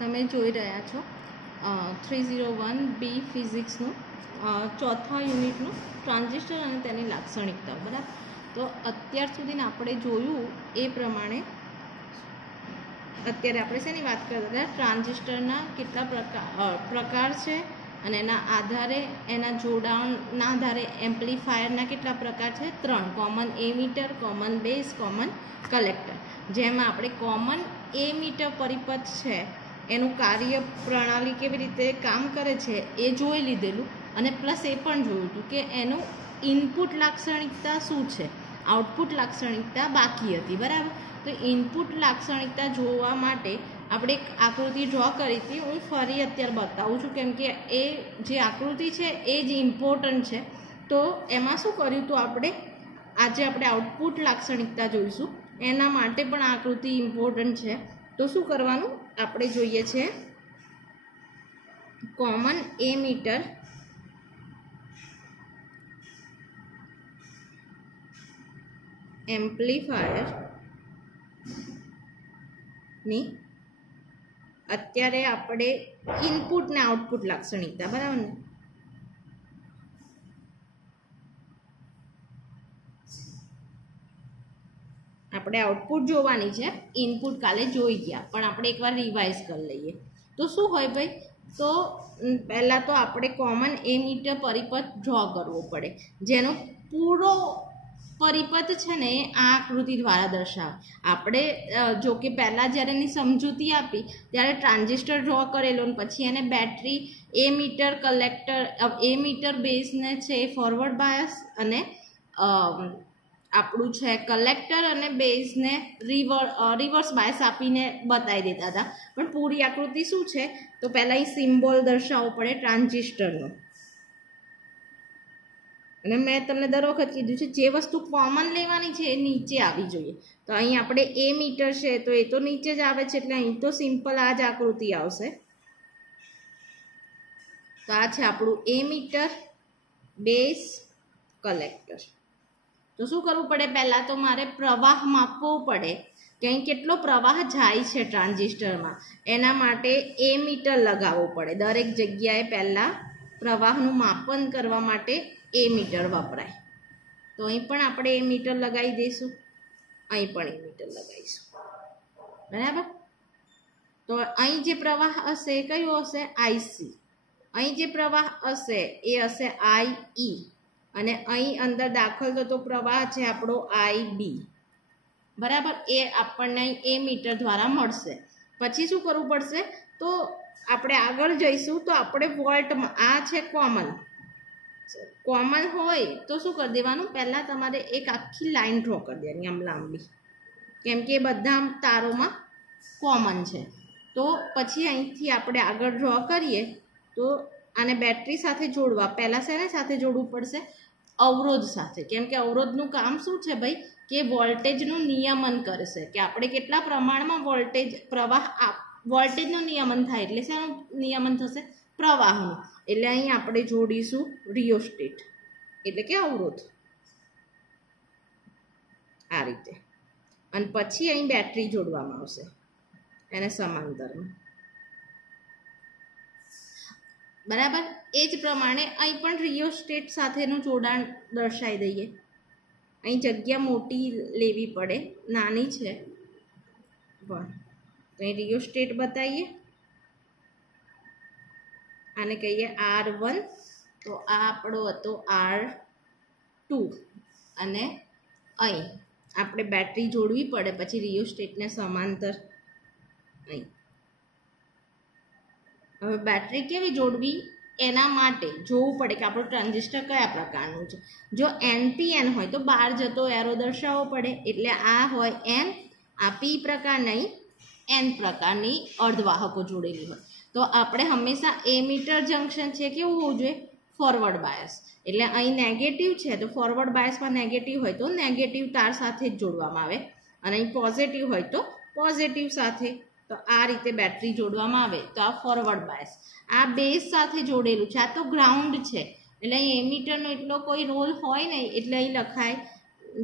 તમે જોઈ રહ્યા છો 301B ફિઝિક્સનું ચોથા યુનિટનું ટ્રાન્ઝિસ્ટર અને તેની લાક્ષણિકતાઓ. બરાબર. તો અત્યાર સુધીને આપણે જોયું એ પ્રમાણે અત્યારે આપણે શેની વાત કરતા હતા? ટ્રાન્ઝિસ્ટરના કેટલા પ્રકાર છે અને એના આધારે એના જોડાણના આધારે એમ્પ્લીફાયરના કેટલા પ્રકાર છે? 3. Common emitter, common base, common collector. જેમાં આપણે કોમન એમીટર પરિપથ છે એનું કાર્ય પ્રણાલી કેવી રીતે કામ કરે છે એ જોઈ લીધેલું, અને પ્લસ એ પણ જોયું હતું કે એનું ઇનપુટ લાક્ષણિકતા શું છે, આઉટપુટ લાક્ષણિકતા બાકી હતી. બરાબર. તો ઇનપુટ લાક્ષણિકતા જોવા માટે આપણે એક આકૃતિ ડ્રો કરી હતી. હું ફરી અત્યારે બતાવું છું કેમ કે એ જે આકૃતિ છે એ જ ઇમ્પોર્ટન્ટ છે. તો એમાં શું કર્યું હતું આપણે? આજે આપણે આઉટપુટ લાક્ષણિકતા જોઈશું, એના માટે પણ આકૃતિ ઇમ્પોર્ટન્ટ છે. તો શું કરવાનું? આપણે જોઈએ છે કોમન એમીટર એમ્પ્લીફાયર ની અત્યારે આપણે ઇનપુટ ને આઉટપુટ લાક્ષણિકતા, બરાબર ને? આપણે આઉટપુટ જોવાની છે, ઇનપુટ કાલે જોઈ ગયા, પણ આપણે એકવાર રિવાઇઝ કરી લઈએ. તો શું હોય ભાઈ? તો પહેલાં તો આપણે કોમન એમીટર પરિપથ ડ્રો કરવો પડે, જેનો પૂરો પરિપથ છે ને એ આ આકૃતિ દ્વારા દર્શાવે. આપણે જો કે પહેલાં જ્યારે એની સમજૂતી આપી ત્યારે ટ્રાન્ઝિસ્ટર ડ્રો કરેલો, ને પછી એને બેટરી, એમીટર, કલેક્ટર, એમીટર બેઝને છે એ ફોરવર્ડ બાયસ, અને આપણું છે કલેક્ટર અને બેઝને રિવર્સ બાયસ આપીને બતાવી દેતા હતા. પણ પૂરી આકૃતિ શું છે? તો પહેલાં એ સિમ્બોલ દર્શાવવો પડે ટ્રાન્ઝિસ્ટરનો. અને મેં તમને દર વખત કીધું છે જે વસ્તુ કોમન લેવાની છે એ નીચે આવી જોઈએ. તો અહીં આપણે એ મીટર છે તો એ તો નીચે જ આવે છે, એટલે અહીં તો સિમ્પલ આ જ આકૃતિ આવશે. તો આ છે આપણું એ મીટર, બેઝ, કલેક્ટર. તો શું કરવું પડે? પહેલાં તો મારે પ્રવાહ માપવો પડે કે અહીં કેટલો પ્રવાહ જાય છે ટ્રાન્ઝિસ્ટરમાં. એના માટે એ મીટર લગાવવું પડે. દરેક જગ્યાએ પહેલાં પ્રવાહનું માપન કરવા માટે એ મીટર વપરાય. તો અહીં પણ આપણે એ મીટર લગાવી દઈશું, અહીં પણ એ મીટર લગાવીશું. બરાબર. તો અહીં જે પ્રવાહ હશે એ કયું હશે? આઈસી. અહીં જે પ્રવાહ હશે એ હશે આઈ, અને અહીં અંદર દાખલ થતો પ્રવાહ છે આપણો આઈબી. બરાબર. એ આપણને અહીં એ મીટર દ્વારા મળશે. પછી શું કરવું પડશે? તો આપણે આગળ જઈશું તો આપણે વોલ્ટમાં, આ છે કોમન હોય તો શું કરી દેવાનું? પહેલાં તમારે એક આખી લાઈન ડ્રો કરી દેવાની આમ લાંબી, કેમ કે એ બધા તારોમાં કોમન છે. તો પછી અહીંથી આપણે આગળ ડ્રો કરીએ તો આને બેટરી સાથે જોડવા પહેલાં શેને સાથે જોડવું પડશે? અવરોધ સાથે. કેમ કે અવરોધનું કામ શું છે ભાઈ? કે વોલ્ટેજનું નિયમન કરશે, કે આપણે કેટલા પ્રમાણમાં વોલ્ટેજનું નિયમન થાય. એટલે શેનું નિયમન થશે? પ્રવાહનું. એટલે અહીં આપણે જોડીશું રિયોસ્ટેટ, એટલે કે અવરોધ, આ રીતે. અને પછી અહીં બેટરી જોડવામાં આવશે એને સમાંતરમાં. બરાબર. એ જ પ્રમાણે અહીં પણ રિયોસ્ટેટ સાથેનું જોડાણ દર્શાવી દઈએ. અહીં જગ્યા મોટી લેવી પડે, નાની છે પણ. તો અહીં રિયોસ્ટેટ બતાવીએ, આને કહીએ R1. તો આ આપણો હતો R2, અને અહીં આપણે બેટરી જોડવી પડે, પછી રિયોસ્ટેટને સમાંતર અહીં. હવે બેટરી કેવી જોડવી એના માટે જોવું પડે કે આપણું ટ્રાન્ઝિસ્ટર કયા પ્રકારનું છે. જો NPN હોય તો બહાર જતો એરો દર્શાવવો પડે, એટલે આ હોય N, આ P પ્રકાર, નહીં N પ્રકારની અર્ધવાહકો જોડેલી હોય. તો આપણે હંમેશા એમીટર જંકશન છે કેવું હોવું જોઈએ? Forward bias. એટલે અહીં નેગેટિવ છે તો ફોરવર્ડ બાયસમાં નેગેટિવ હોય તો નેગેટિવ તાર સાથે જ જોડવામાં આવે, અને અહીં પોઝિટિવ હોય તો પોઝિટિવ સાથે. તો આ રીતે બેટરી જોડવામાં આવે. તો આ ફોરવર્ડ બાયસ. આ બેઝ સાથે જોડેલું છે, આ તો ગ્રાઉન્ડ છે, એટલે અહીં એમીટરનો એટલો કોઈ રોલ હોય નહીં. એટલે અહીં લખાય,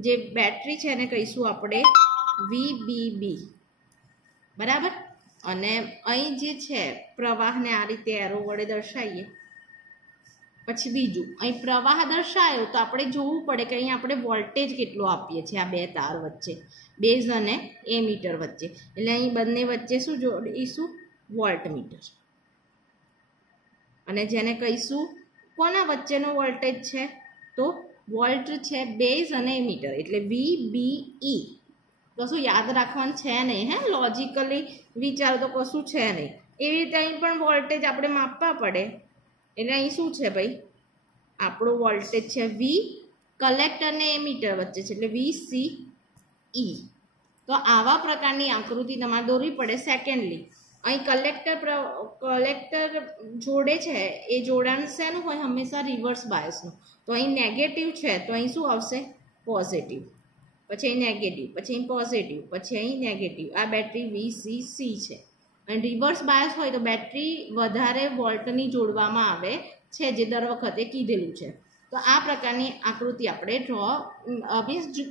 જે બેટરી છે એને કહીશું આપણે VBB. બરાબર. અને અહીં જે છે પ્રવાહને આ રીતે એરો વડે દર્શાવીએ. પછી બીજું અહીં પ્રવાહ દર્શાયો તો આપણે જોવું પડે કે અહીં આપણે વોલ્ટેજ કેટલો આપીએ છીએ આ બે તાર વચ્ચે, બેઝ અને એમીટર વચ્ચે. એટલે અહીં બંને વચ્ચે શું જોડીશું? વોલ્ટમીટર. અને જેને કહીશું કોના વચ્ચેનો વોલ્ટેજ છે? તો વોલ્ટ છે બેઝ અને એમીટર, એટલે VBE. કશું યાદ રાખવાનું છે નહીં, હે લોજિકલી વિચારો તો કશું છે નહીં. એવી રીતે અહીં પણ વોલ્ટેજ આપણે માપવા પડે. એટલે અહીં શું છે ભાઈ? આપણો વોલ્ટેજ છે V, કલેક્ટર અને એમીટર વચ્ચે છે એટલે VCE. તો આવા પ્રકારની આકૃતિ તમારે દોરવી પડે. સેકન્ડલી અહીં કલેક્ટર જોડે છે એ જોડાણ શેનું હોય? હંમેશા રિવર્સ બાયસનું. તો અહીં નેગેટિવ છે તો અહીં શું આવશે? પોઝિટિવ. પછી અહીં નેગેટિવ, પછી અહીં પોઝિટિવ, પછી અહીં નેગેટિવ. આ બેટરી VCC છે. અને રિવર્સ બાયસ હોય તો બેટરી વધારે વોલ્ટની જોડવામાં આવે છે, જે દર વખતે કીધેલું છે. તો આ પ્રકારની આકૃતિ આપણે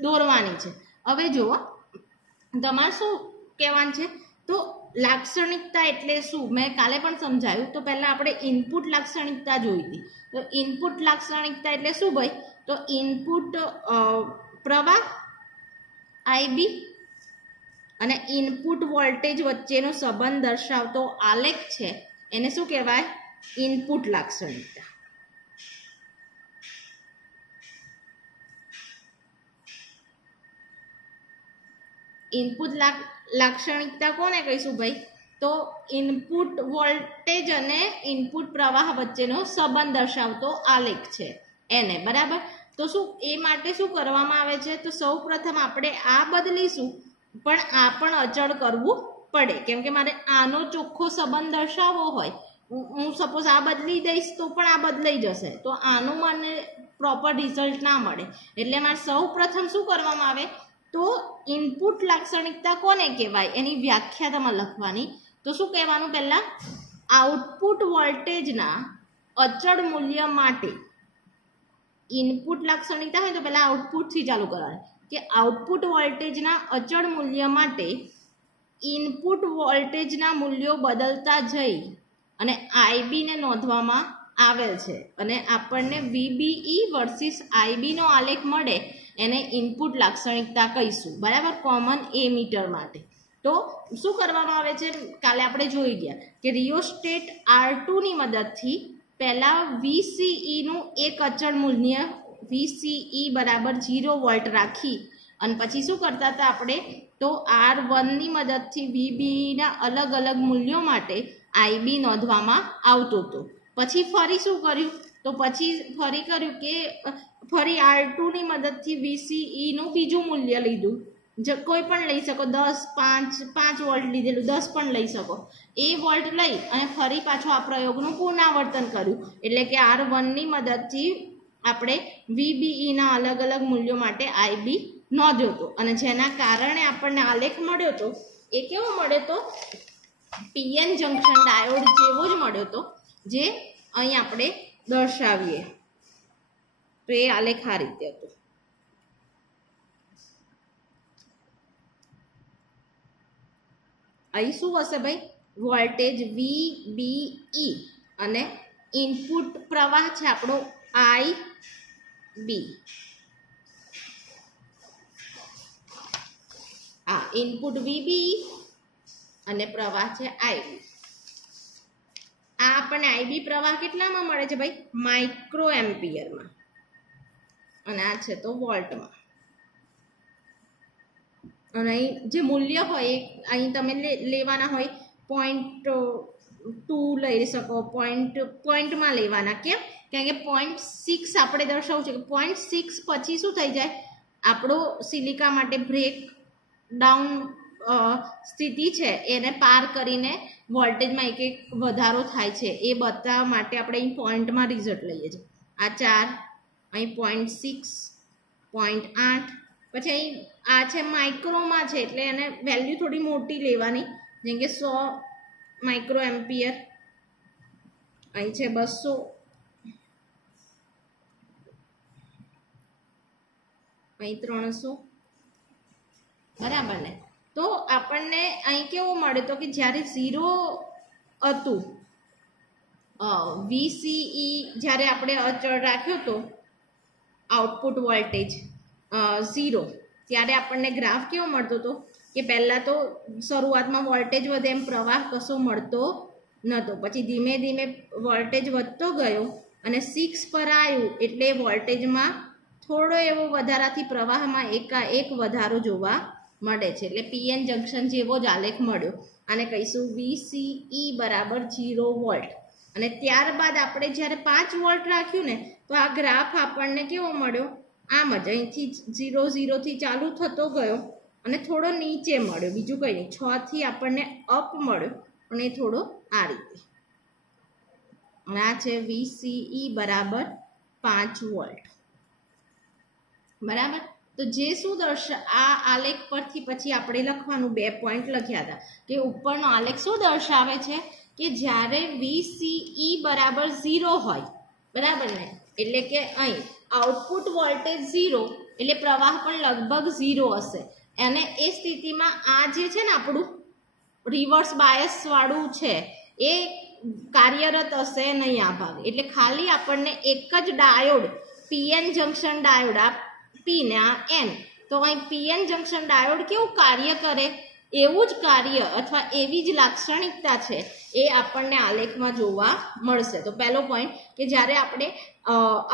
દોરવાની છે. હવે જુઓ, તમારે શું કહેવાનું છે? તો લાક્ષણિકતા એટલે શું? મેં કાલે પણ સમજાયું. તો પહેલાં આપણે ઇનપુટ લાક્ષણિકતા જોઈ હતી. તો ઇનપુટ લાક્ષણિકતા એટલે શું ભાઈ? તો ઇનપુટ પ્રવાહ IB અને ઇનપુટ વોલ્ટેજ વચ્ચેનો સંબંધ દર્શાવતો આલેખ છે, એને શું કહેવાય? ઇનપુટ લાક્ષણિકતા. ઇનપુટ લાક્ષણિકતા કોને કહીશું ભાઈ? તો ઇનપુટ વોલ્ટેજ અને ઇનપુટ પ્રવાહ વચ્ચેનો સંબંધ દર્શાવતો આલેખ છે એને, બરાબર? તો શું એ માટે શું કરવામાં આવે છે? તો સૌ પ્રથમ આપણે આ બદલીશું, પણ આ પણ અચળ કરવું પડે, કેમ કે મારે આનો ચોખ્ખો સંબંધ દર્શાવવો હોય. હું સપોઝ આ બદલી દઈશ તો પણ આ બદલાઈ જશે, તો આનું મને પ્રોપર રિઝલ્ટ ના મળે. એટલે મારે સૌ પ્રથમ શું કરવામાં આવે? તો ઇનપુટ લાક્ષણિકતા કોને કહેવાય એની વ્યાખ્યા તમારે લખવાની. તો શું કહેવાનું? પહેલાં આઉટપુટ વોલ્ટેજના અચળ મૂલ્ય માટે ઇનપુટ લાક્ષણિકતા હોય તો પહેલાં આઉટપુટથી ચાલુ કરવાનું કે આઉટપુટ વોલ્ટેજના અચળ મૂલ્ય માટે ઇનપુટ વોલ્ટેજના મૂલ્યો બદલતા જઈ અને IB ને નોંધવામાં આવેલ છે. અને આપણને VBE વર્સિસ IB નો આલેખ મળે એને ઇનપુટ લાક્ષણિકતા કહીશું, બરાબર? કોમન એમીટર માટે. તો શું કરવામાં આવે છે? કાલે આપણે જોઈ ગયા કે રિયોસ્ટેટ R2 ની મદદથી પહેલાં VCE નું એક અચળ મૂલ્ય VCE બરાબર 0 વોલ્ટ રાખી અને પછી શું કરતા હતા આપણે? તો R1 ની મદદથી VBE ના અલગ અલગ મૂલ્યો માટે IB નોંધવામાં આવતો હતો. પછી ફરી શું કર્યું? તો પછી ફરી કર્યું કે ફરી R2 ની મદદથી VCE નું બીજું મૂલ્ય લીધું. કોઈ પણ લઈ શકો, 10, 5 વોલ્ટ લીધેલું, 10 પણ લઈ શકો. એ વોલ્ટ લઈ અને ફરી પાછું આ પ્રયોગનું પુનરાવર્તન કર્યું. એટલે કે R1 ની મદદથી આપણે VBE ના અલગ અલગ મૂલ્યો માટે IB નોંધ્યો હતો. અને જેના કારણે આપણને આલેખ મળ્યો હતો એ કેવો મળ્યો હતો? PN જંકશન ડાયોડ જેવો જ મળ્યો હતો, જે અહીં આપણે દર્શાવીએ. તો એ આલેખ આ રીતે હતો. અહીં શું હશે ભાઈ? વોલ્ટેજ VBE અને ઇનપુટ પ્રવાહ છે આપણો IB. આ ઇનપુટ VBE અને પ્રવાહ છે IB. આ આપણને IB પ્રવાહ કેટલામાં મળે છે ભાઈ? માઇક્રો એમ્પિયરમાં. અને આ છે તો વોલ્ટમાં. અને અહીં જે મૂલ્ય હોય એ અહીં તમે લેવાના હોય 0.2 લઈ શકો, પોઈન્ટમાં લેવાના. કેમ? કારણ કે 0.6 આપણે દર્શાવવું છે કે 0.6 પછી શું થઈ જાય? આપણો સિલિકા માટે બ્રેક ડાઉન સ્થિતિ છે એને પાર કરીને વોલ્ટેજમાં એક વધારો થાય છે એ બતાવવા માટે આપણે અહીં પોઈન્ટમાં રિઝલ્ટ લઈએ છીએ. આ 4, અહીં 0.6, 0.8, પછી અહીં આ છે માઇક્રોમાં છે એટલે એને વેલ્યુ થોડી મોટી લેવાની, જેમ કે 100 માઇક્રો એમ્પિયર. અહીં છે 200, અહીં 300, બરાબર ને? તો આપણને આપણને અહીં કેવું મળ્યું તો કે જ્યારે 0 હતું VCE જ્યારે આપણે અચળ રાખ્યો તો આઉટપુટ વોલ્ટેજ 0 ત્યારે આપણને ગ્રાફ કેવો મળતો હતો કે પહેલાં તો શરૂઆતમાં વોલ્ટેજ વધે એમ પ્રવાહ કશો મળતો નહોતો, પછી ધીમે ધીમે વોલ્ટેજ વધતો ગયો અને 6 પર આવ્યું એટલે વોલ્ટેજમાં થોડો એવો વધારાથી પ્રવાહમાં એકાએક વધારો જોવા મળે છે, એટલે PN જંક્શન જેવો જ આલેખ મળ્યો. આને કહીશું VCE બરાબર 0 વોલ્ટ. અને ત્યારબાદ આપણે જ્યારે 5 વોલ્ટ રાખ્યું ને તો આ ગ્રાફ આપણને કેવો મળ્યો, આમ જ અહીંથી 0 0 થી ચાલુ થતો ગયો અને થોડો નીચે મળ્યો, બીજું કંઈ નહીં. 6 થી આપણને અપ મળ્યો પણ એ થોડો આ રીતે. અને આ છે VCE બરાબર 5 વોલ્ટ. બરાબર. તો જે શું આ આલેખ પરથી પછી આપણે લખવાનું 2 પોઈન્ટ લખ્યા હતા કે ઉપરનો આલેખ શું દર્શાવે છે કે જ્યારે VCE બરાબર 0 હોય, બરાબર ને, એટલે કે અહીં આઉટપુટ વોલ્ટેજ 0 એટલે પ્રવાહ પણ લગભગ 0 હશે. અને એ સ્થિતિમાં આ જે છે ને આપણું રિવર્સ બાયસ વાળું છે એ કાર્યરત હશે નહીં આ ભાગ, એટલે ખાલી આપણને એક જ ડાયોડ PN જંક્શન ડાયોડ આ P ને આ N, તો અહીં PN જંક્શન ડાયોડ કેવું કાર્ય કરે એવું જ કાર્ય અથવા એવી જ લાક્ષણિકતા છે એ આપણને આલેખમાં જોવા મળશે. તો પહેલો પોઈન્ટ કે જ્યારે આપણે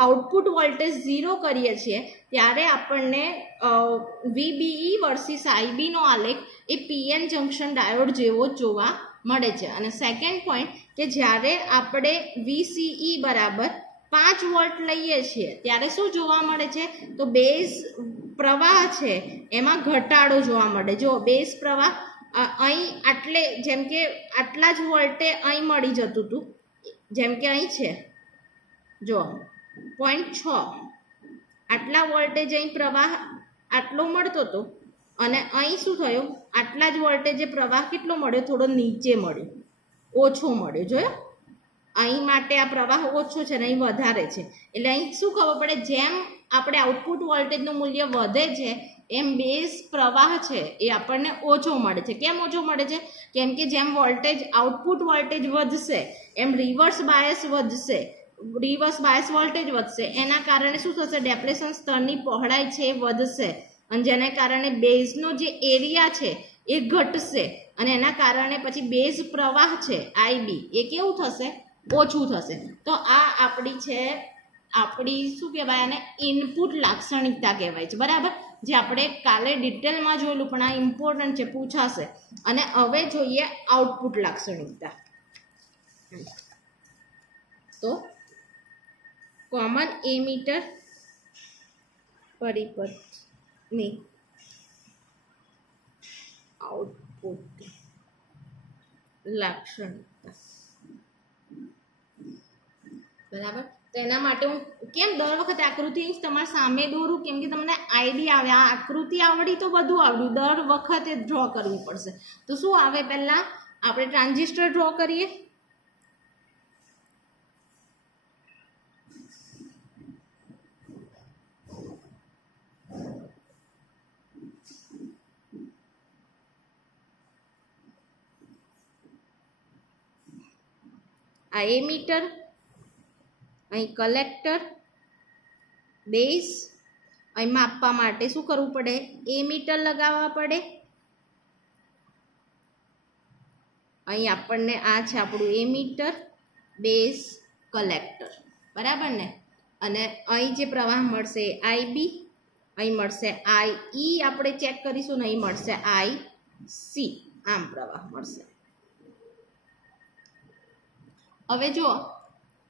આઉટપુટ વોલ્ટેજ 0 કરીએ છીએ ત્યારે આપણને VBE વર્સિસ IB નો આલેખ એ PN જંક્શન ડાયોડ જેવો જ જોવા મળે છે. અને સેકન્ડ પોઈન્ટ કે જ્યારે આપણે VCE બરાબર 5 વોલ્ટ લઈએ છીએ ત્યારે શું જોવા મળે છે તો બેઝ પ્રવાહ છે એમાં ઘટાડો જોવા મળે. જો બેઝ પ્રવાહ અહીં આટલે જેમ કે આટલા જ વોલ્ટે અહીં મળી જતું હતું, જેમ કે અહીં છે જો 0.6 આટલા વોલ્ટેજ અહીં પ્રવાહ આટલો મળતો હતો અને અહીં શું થયું આટલા જ વોલ્ટેજે પ્રવાહ કેટલો મળ્યો, થોડો નીચે મળ્યો, ઓછો મળ્યો. જોયો અહીં માટે આ પ્રવાહ ઓછો છે ને અહીં વધારે છે, એટલે અહીં શું ખબર પડે જેમ આપણે આઉટપુટ વોલ્ટેજનું મૂલ્ય વધે છે એમ બેઝ પ્રવાહ છે એ આપણને ઓછો મળે છે. કેમ ઓછો મળે છે? કેમ કે જેમ વોલ્ટેજ આઉટપુટ વોલ્ટેજ વધશે એમ રિવર્સ બાયસ વધશે, રિવર્સ બાયસ વોલ્ટેજ વધશે, એના કારણે શું થશે ડેપ્લેશન સ્તરની પહોળાઈ છે એ વધશે અને જેને કારણે બેઝનો જે એરિયા છે એ ઘટશે અને એના કારણે પછી બેઝ પ્રવાહ છે IB એ કેવું થશે, ઓછું થશે. તો આ આપણી શું કહેવાય આને ઇનપુટ લાક્ષણિકતા કહેવાય છે. બરાબર, જે આપણે કાલે ડિટેલમાં જોયેલું પણ આ ઇમ્પોર્ટન્ટ છે, પૂછાશે. અને હવે જોઈએ આઉટપુટ લાક્ષણિકતા. તો કોમન એમીટર પરિપથની આઉટપુટ લાક્ષણિકતા. બરાબર, તો એના માટે હું કેમ દર વખતે આકૃતિ તમારા સામે દોરું, કેમ કે તમને આઈડિયા આવે. આ આકૃતિ આવડી તો બધું આવડ્યું, દર વખતે ડ્રો કરવી પડશે. તો શું આવે, પહેલા આપણે ટ્રાન્ઝિસ્ટર ડ્રો કરીએ. આ એમીટર, અહીં કલેક્ટર, બેઝ, અહીં માપવા માટે શું કરવું પડે, એમીટર લગાવવા પડે. અહીં આપણને આ છે આપણું એમીટર, બેઝ, કલેક્ટર. બરાબર ને. અને અહીં જે પ્રવાહ મળશે IB, અહીં મળશે IE, આપણે ચેક કરીશું ને અહીં મળશે IC, આમ પ્રવાહ મળશે. હવે જો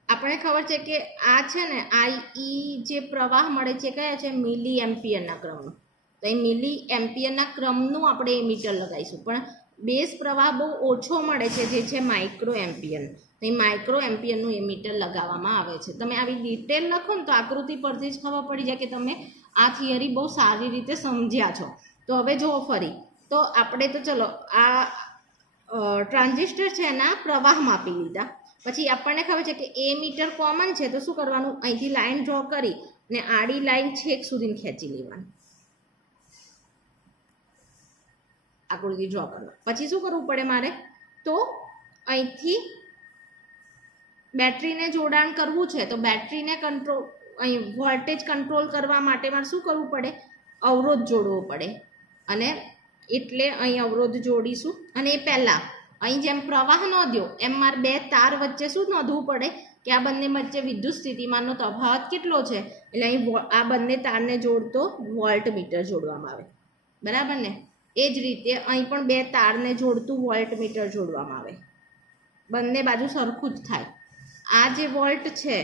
આપણે ખબર છે કે આ છે ને IE જે પ્રવાહ મળે છે કયા છે, મિલી એમ્પિયરના ક્રમનો. તો એ મિલી એમ્પિયરના ક્રમનું આપણે એમીટર લગાવીશું, પણ બેઝ પ્રવાહ બહુ ઓછો મળે છે જે છે માઇક્રો એમ્પિયર. તો એ માઇક્રો એમ્પિયરનું એમીટર લગાવવામાં આવે છે. તમે આવી ડિટેલ લખો ને તો આકૃતિ પરથી જ ખબર પડી જાય કે તમે આ થિયરી બહુ સારી રીતે સમજ્યા છો. તો હવે જુઓ ફરી, તો આપણે તો ચલો આ ટ્રાન્ઝિસ્ટર છે એના પ્રવાહ માપી લીધા. પછી આપણને ખબર છે કે એમીટર કોમન છે, તો શું કરવાનું, અહીંથી લાઈન ડ્રો કરી ને આડી લાઈન છેક સુધી ખેંચી લેવાની. આકૃતિ ડ્રો કરવા. પછી શું કરવું પડે મારે? તો અહીંથી બેટરીને જોડાણ કરવું છે, તો બેટરીને કંટ્રોલ અહીં વોલ્ટેજ કંટ્રોલ કરવા માટે મારે શું કરવું પડે? અવરોધ જોડવો પડે. અને એટલે અહીં અવરોધ જોડીશું. અને એ પહેલાં અહીં જેમ પ્રવાહ નોંધ્યો એમ મારે બે તાર વચ્ચે શું નોંધવું પડે કે આ બંને વચ્ચે વિદ્યુત સ્થિતિમાનનો તફાવત કેટલો છે. એટલે અહીં આ બંને તારને જોડતો વોલ્ટમીટર જોડવામાં આવે. બરાબર ને? એ જ રીતે અહીં પણ બે તારને જોડતું વોલ્ટમીટર જોડવામાં આવે. બંને બાજુ સરખું જ થાય. આ જે વોલ્ટ છે,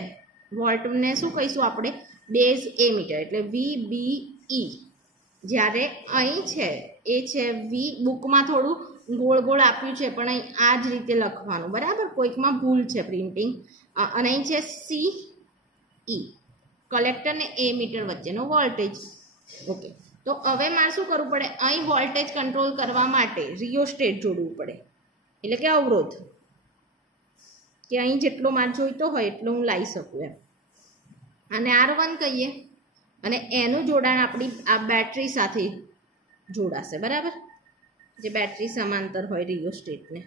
વોલ્ટને શું કહીશું આપણે? બેઝ એ મીટર, એટલે VBE. જ્યારે અહીં છે એ છે વી. બુકમાં થોડું ગોળ ગોળ આપ્યું છે, પણ અહીં આ જ રીતે લખવાનું. બરાબર? કોઈકમાં ભૂલ છે પ્રિન્ટિંગ. અને અહીં છે CE, કલેક્ટર ને એ મીટર વચ્ચેનો વોલ્ટેજ. ઓકે, તો હવે મારે શું કરવું પડે? અહીં વોલ્ટેજ કંટ્રોલ કરવા માટે રિયોસ્ટેટ જોડવું પડે, એટલે કે અવરોધ, કે અહીં જેટલો મારે જોઈતો હોય એટલો હું લાવી શકું એમ. અને R1 કહીએ. અને એનું જોડાણ આપણી આ બેટરી સાથે જોડાશે. બરાબર? જે બેટરી સમાંતર હોય રિયોસ્ટેટને.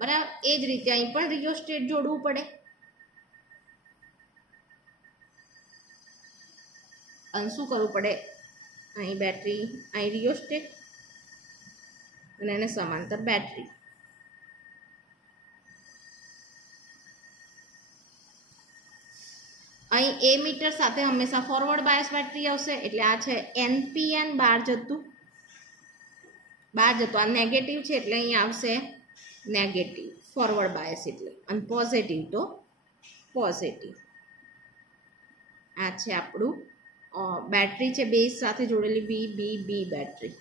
બરાબર? એ જ રીતે અહીં પણ રિયોસ્ટેટ જોડવું પડે. અને શું કરવું પડે? અહીં બેટરી, અહીં રિયોસ્ટેટ અને એને સમાંતર બેટરી. અહીં એ મીટર સાથે હંમેશા ફોરવર્ડ બાયસ બેટરી આવશે, એટલે આ છે NPN બહાર જતું. આ નેગેટિવ છે એટલે અહીં આવશે નેગેટિવ, ફોરવર્ડ બાયસ એટલે. અને પોઝિટિવ તો પોઝિટિવ. આ છે આપણું બેટરી છે બેઝ સાથે જોડેલી VBB બેટરી.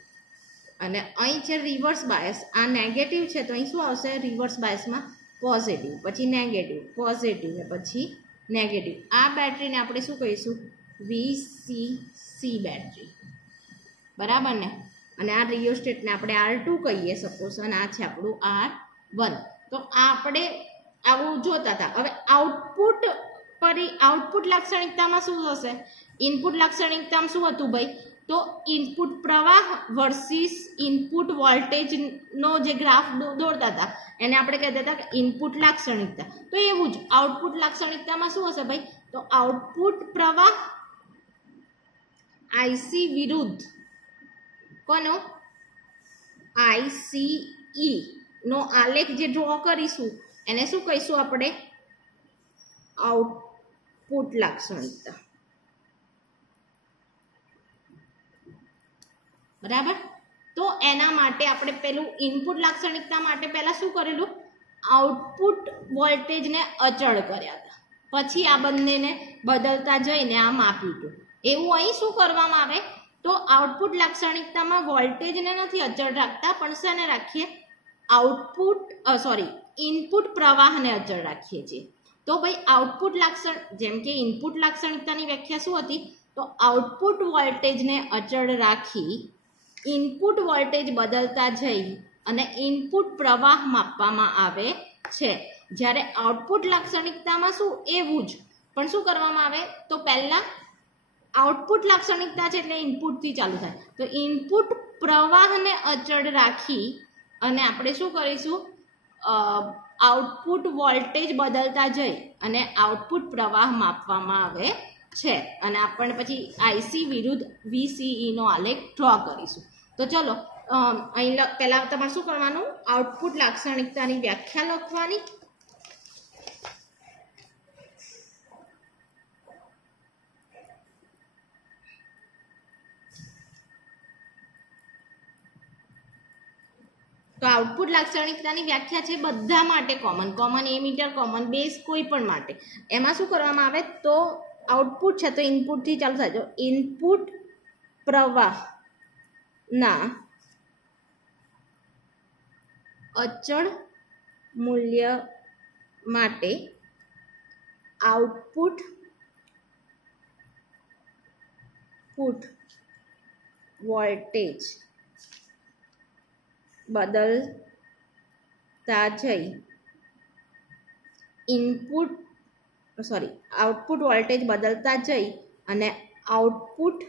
અને અહીં છે રિવર્સ બાયસ. આ નેગેટિવ છે તો અહીં શું આવશે? રિવર્સ બાયસમાં પોઝિટિવ, પછી નેગેટિવ, પોઝિટિવ ને પછી નેગેટિવ. આ બેટરીને આપણે શું કહીશું? VCC battery. બરાબર ને? અને આ રિયોસ્ટેટને આપણે R2 કહીએ સપોઝ, અને આ છે આપણું R1. તો આપણે આવું જોતા હતા. હવે આઉટપુટ લાક્ષણિકતામાં શું થશે? ઇનપુટ લાક્ષણિકતામાં શું હતું ભાઈ? તો ઇનપુટ પ્રવાહ વર્સિસ ઇનપુટ વોલ્ટેજનો જે ગ્રાફ દોરતા હતા એને આપણે કહેતા હતા કે ઇનપુટ લાક્ષણિકતા. તો એવું જ આઉટપુટ લાક્ષણિકતામાં શું હશે ભાઈ? તો આઉટપુટ પ્રવાહ IC વિરુદ્ધ કોનો? ICE નો આલેખ જે ડ્રો કરીશું એને શું કહીશું આપણે? આઉટપુટ લાક્ષણિકતા. બરાબર? તો એના માટે આપણે પેલું ઇનપુટ લાક્ષણિકતા માટે પહેલા શું કરેલું? આઉટપુટ વોલ્ટેજને અચળ કર્યા હતા. પછી આ બંનેને બદલતા જઈને આ માપ્યું હતું. એવું અહીં શું કરવામાં આવે? તો આઉટપુટ લાક્ષણિકતામાં વોલ્ટેજને નથી અચળ રાખતા, પણ શેને રાખીએ? ઇનપુટ પ્રવાહને અચળ રાખીએ છીએ. તો ભાઈ આઉટપુટ જેમ કે ઇનપુટ લાક્ષણિકતાની વ્યાખ્યા શું હતી? તો આઉટપુટ વોલ્ટેજને અચળ રાખી ઇનપુટ વોલ્ટેજ બદલતા જઈ અને ઇનપુટ પ્રવાહ માપવામાં આવે છે. જ્યારે આઉટપુટ લાક્ષણિકતામાં શું? એવું જ, પણ શું કરવામાં આવે? તો પહેલાં આઉટપુટ લાક્ષણિકતા છે એટલે ઇનપુટથી ચાલુ થાય. તો ઇનપુટ પ્રવાહને અચળ રાખી અને આપણે શું કરીશું? આઉટપુટ વોલ્ટેજ બદલતા જઈ અને આઉટપુટ પ્રવાહ માપવામાં આવે છે. અને આપણે પછી IC વિરુદ્ધ VCE નો આલેખ ડ્રો કરીશું. તો ચલો અહીં પહેલાં તમારે શું કરવાનું? આઉટપુટ લાક્ષણિકતાની વ્યાખ્યા લખવાની. તો આઉટપુટ લાક્ષણિકતાની વ્યાખ્યા છે બધા માટે કોમન એ મીટર, કોમન બેઝ, કોઈ પણ માટે. એમાં શું કરવામાં આવે? તો આઉટપુટ છે તો ઇનપુટથી ચાલુ થાય. તો ઇનપુટ પ્રવાહના અચળ મૂલ્ય માટે આઉટપુટ વોલ્ટેજ બદલતા જઈ આઉટપુટ વોલ્ટેજ બદલતા જઈ અને આઉટપુટ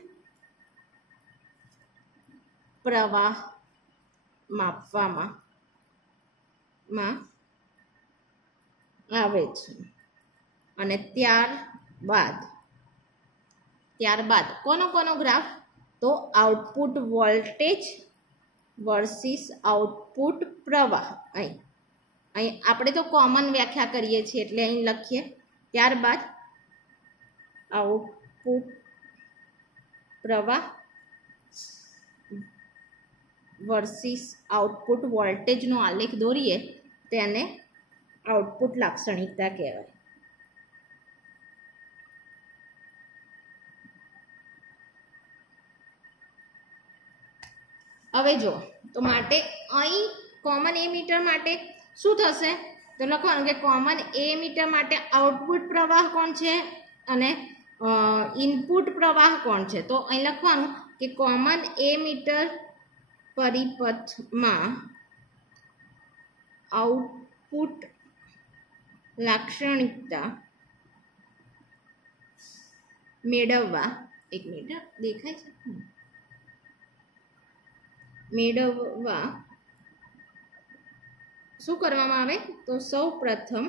પ્રવાહ માપવામાં આવે છે. અને ત્યારબાદ કોનો ગ્રાફ? તો આઉટપુટ વોલ્ટેજ વર્સિસ આઉટપુટ પ્રવાહ. અહીં આપણે તો કોમન વ્યાખ્યા કરીએ છીએ એટલે અહીં લખીએ. ત્યારબાદ આઉટપુટ પ્રવાહ વર્સિસ આઉટપુટ વોલ્ટેજનો આલેખ દોરીએ તેને આઉટપુટ લાક્ષણિકતા કહેવાય. હવે જો તો માટે અહીં કોમન એમીટર માટે શું થશે? તો લખવાનું કે કોમન એમીટર માટે આઉટપુટ પ્રવાહ કોણ છે અને ઇનપુટ પ્રવાહ કોણ છે? તો અહીં લખવાનું કે કોમન એમીટર પરિપથમાં આઉટપુટ લાક્ષણિકતા મેળવવા, એક મિનિટ દેખાય છે, મેળવવા શું કરવામાં આવે? તો સૌ પ્રથમ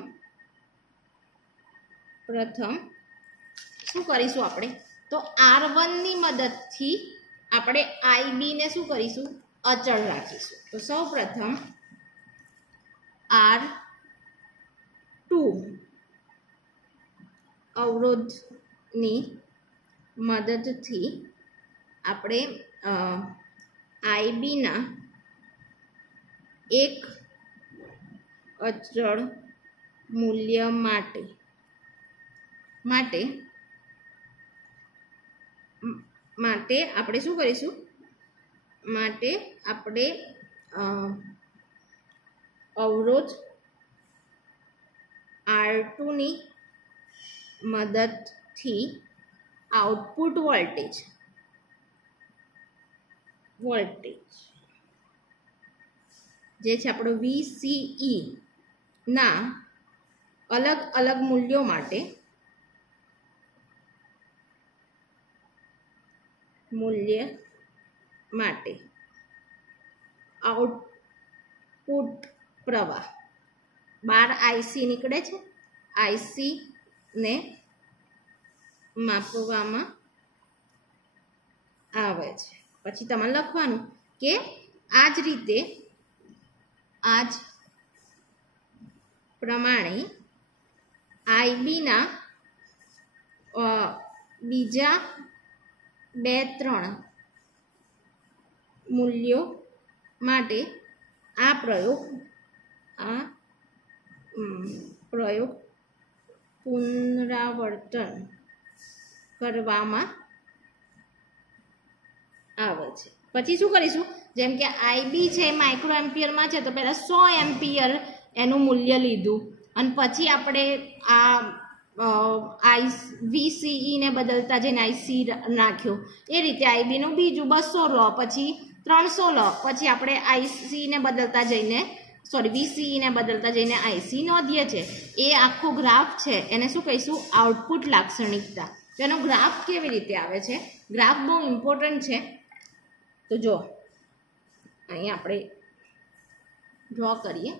શું કરીશું આપણે? તો R1 ની મદદથી આપણે IB ને શું કરીશું? અચળ રાખીશું. તો સૌ પ્રથમ R2 અવરોધની મદદથી આપણે IB ના એક અચળ મૂલ્ય માટે આપણે શું કરીશું? માટે આપણે અવરોધ R2 ની મદદથી આઉટપુટ વોલ્ટેજ જે છે આપણો VCE ના અલગ અલગ મૂલ્યો માટે આઉટપુટ પ્રવાહ 12 IC નીકળે છે. IC ને માપવામાં આવે છે. પછી તમારે લખવાનું કે આ જ રીતે આ જ પ્રમાણે IB ના બીજા 2-3 મૂલ્યો માટે આ પ્રયોગ પુનરાવર્તન કરવામાં આવે છે. પછી શું કરીશું? જેમ કે IB છે માઇક્રો એમ્પિયરમાં છે તો પહેલા 100 એમ્પિયર એનું મૂલ્ય લીધું અને પછી આપણે આ VCE ને બદલતા જઈને IC નાખ્યો. એ રીતે IB નું બીજું 200 લો, પછી 300 લો, પછી આપણે VCE ને બદલતા જઈને IC નોંધીએ છીએ. એ આખો ગ્રાફ છે એને શું કહીશું? આઉટપુટ લાક્ષણિકતા. તો એનો ગ્રાફ કેવી રીતે આવે છે? ગ્રાફ બહુ ઇમ્પોર્ટન્ટ છે. તો જો અહીં આપણે ડ્રો કરીએ.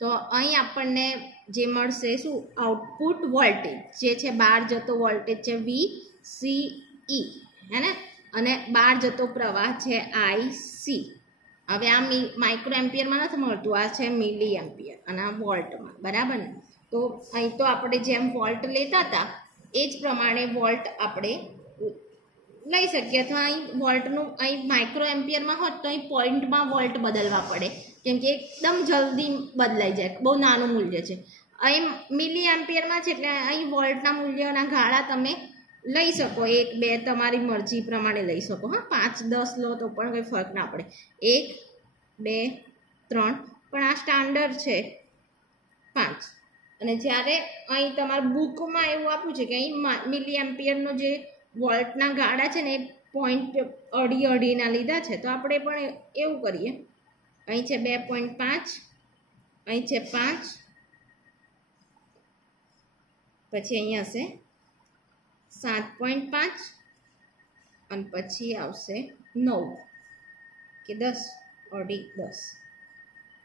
તો અહીં આપણને જે મળશે શું? આઉટપુટ વોલ્ટેજ જે છે બહાર જતો વોલ્ટેજ છે VCE, હે ને, અને બહાર જતો પ્રવાહ છે IC. હવે આ માઇક્રો એમ્પિયરમાં નથી મળતું, આ છે મિલી એમ્પિયર અને આ વોલ્ટમાં, બરાબર ને? તો અહીં તો આપણે જેમ વોલ્ટ લેતા હતા એ જ પ્રમાણે વોલ્ટ આપણે લઈ શકીએ. તો અહીં વોલ્ટનું અહીં માઇક્રો એમ્પિયરમાં હોત તો અહીં પોઈન્ટમાં વોલ્ટ બદલવા પડે, કેમ કે એકદમ જલ્દી બદલાઈ જાય, બહુ નાનું મૂલ્ય છે. અહીં મિલી એમ્પિયરમાં છે એટલે અહીં વોલ્ટના મૂલ્યના ગાળા તમે લઈ શકો, 1, 2 તમારી મરજી પ્રમાણે લઈ શકો. હા, 5, 10 લો તો પણ કંઈ ફરક ના પડે. 1, 2, 3 પણ આ સ્ટાન્ડર્ડ છે 5. અને જ્યારે અહીં તમારા બુકમાં એવું આપ્યું છે કે અહીં મિલી એમ્પિયરનો જે વોલ્ટના ગાળા છે ને એ પોઈન્ટ અઢીના લીધા છે, તો આપણે પણ એવું કરીએ. અહીં છે 2.5, અહીં છે 5, પછી અહીં હશે 7.5 અને પછી આવશે 9 કે 10 અઢી 10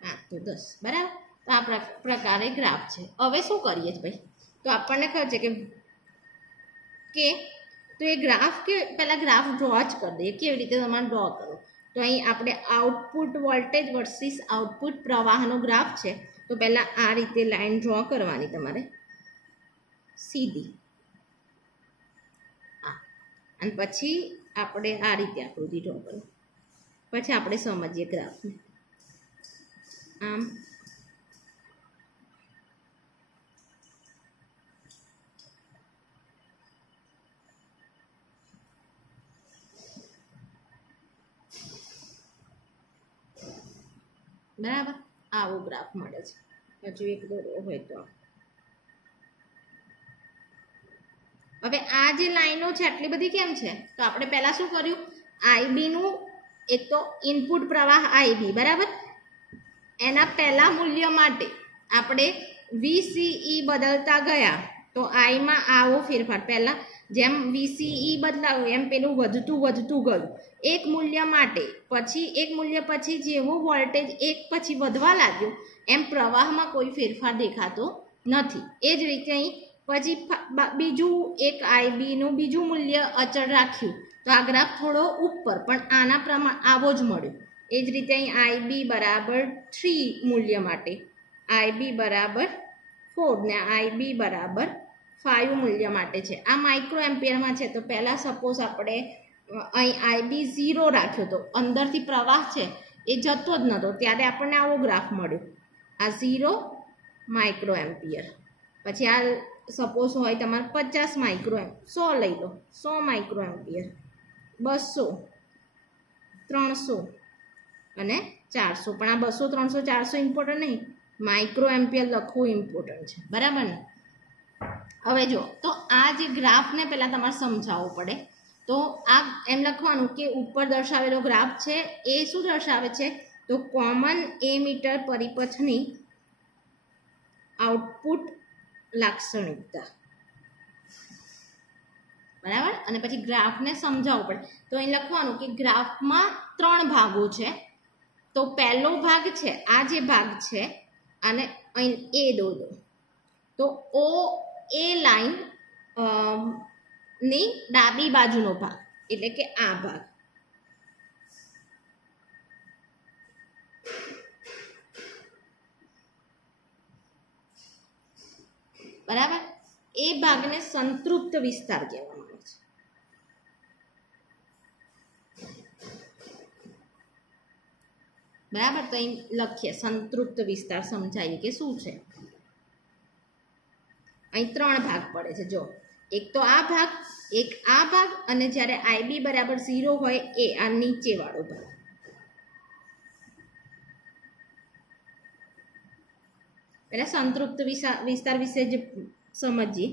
હા તો 10 બરાબર. તો આ પ્રકારે ગ્રાફ છે. હવે શું કરીએ ભાઈ, તો આપણને ખબર છે કે તો એ ગ્રાફ કે પહેલાં ગ્રાફ ડ્રો જ કરી દઈએ. કેવી રીતે તમારે ડ્રો કરો, તો અહીં આપણે આઉટપુટ વોલ્ટેજ વર્સિસ આઉટપુટ પ્રવાહનો ગ્રાફ છે. તો પહેલાં આ રીતે લાઈન ડ્રો કરવાની તમારે સીધી, અને પછી આપણે આ રીતે આકૃતિ ડ્રો કરો. પછી આપણે સમજીએ ગ્રાફને. આમ બરાબર આવો ગ્રાફ મળે છે. હજુ એક દોરવો હોય તો હવે આ જે લાઈનો છે આટલી બધી કેમ છે, તો આપણે પહેલા શું કર્યું, આઈબી નું એક તો ઇનપુટ પ્રવાહ આઈબી બરાબર, એના પહેલા મૂલ્ય માટે આપણે વીસીઈ બદલતા ગયા. તો આઈમાં આવો ફેરફાર, પહેલા જેમ વીસીઈ બદલાવું એમ પેલું વધતું ગયું એક મૂલ્ય માટે. પછી એક મૂલ્ય પછી જેવો વોલ્ટેજ એક પછી વધવા લાગ્યો એમ પ્રવાહમાં કોઈ ફેરફાર દેખાતો નથી. એ જ રીતે અહીં પછી બીજું એક આઈબીનું બીજું મૂલ્ય અચળ રાખ્યું તો આ ગ્રાફ થોડો ઉપર પણ આના પ્રમાણ આવો જ મળ્યો. એ જ રીતે અહીં આઈબી બરાબર 3 મૂલ્ય માટે આઈબી બરાબર 4 ને આઈબી બરાબર 5 મૂલ્ય માટે છે. આ માઇક્રો એમ્પિયરમાં છે. તો પહેલાં સપોઝ આપણે અહીં આઈબી 0 રાખ્યો તો અંદરથી પ્રવાહ છે એ જતો જ નહોતો, ત્યારે આપણને આવો ગ્રાફ મળ્યો, આ 0 માઇક્રો એમ્પિયર. પછી આ સપોઝ હોય તમારે 50 માઇક્રો 100 લઈ લો, 100 માઇક્રો એમ્પિયર, 200, 300 અને 400. પણ આ 200, 300, 400 ઇમ્પોર્ટન્ટ નહીં, માઇક્રો એમ્પિયર લખવું ઇમ્પોર્ટન્ટ છે બરાબર ને. હવે જો તો આ જે ગ્રાફને પહેલાં તમારે સમજાવવું પડે. તો આ એમ લખવાનું કે ઉપર દર્શાવેલો ગ્રાફ છે એ શું દર્શાવે છે, તો કોમન એમીટર પરિપથની આઉટપુટ લાક્ષણિકતા બરાબર. અને પછી ગ્રાફને સમજાવવું પડે. તો અહીં લખવાનું કે ગ્રાફમાં 3 ભાગો છે. તો પહેલો ભાગ છે આ જે ભાગ છે અને અહીં એ દો. તો ઓ એ લાઈન ની ડાબી બાજુનો ભાગ એટલે કે આ ભાગ બરાબર. એ ભાગને સંતૃપ્ત વિસ્તાર કહેવામાં આવે છે. બરાબર. તો અહીં લખીએ સંતૃપ્ત વિસ્તાર, સમજાવીએ કે શું છે. અહીં 3 ભાગ પડે છે. જો એક તો આ ભાગ, એક આ ભાગ, અને જ્યારે આઈબી બરાબર 0 હોય એ આ નીચે વાળો ભાગ. એટલે સંતૃપ્ત વિસ્તાર વિશે જ સમજીએ.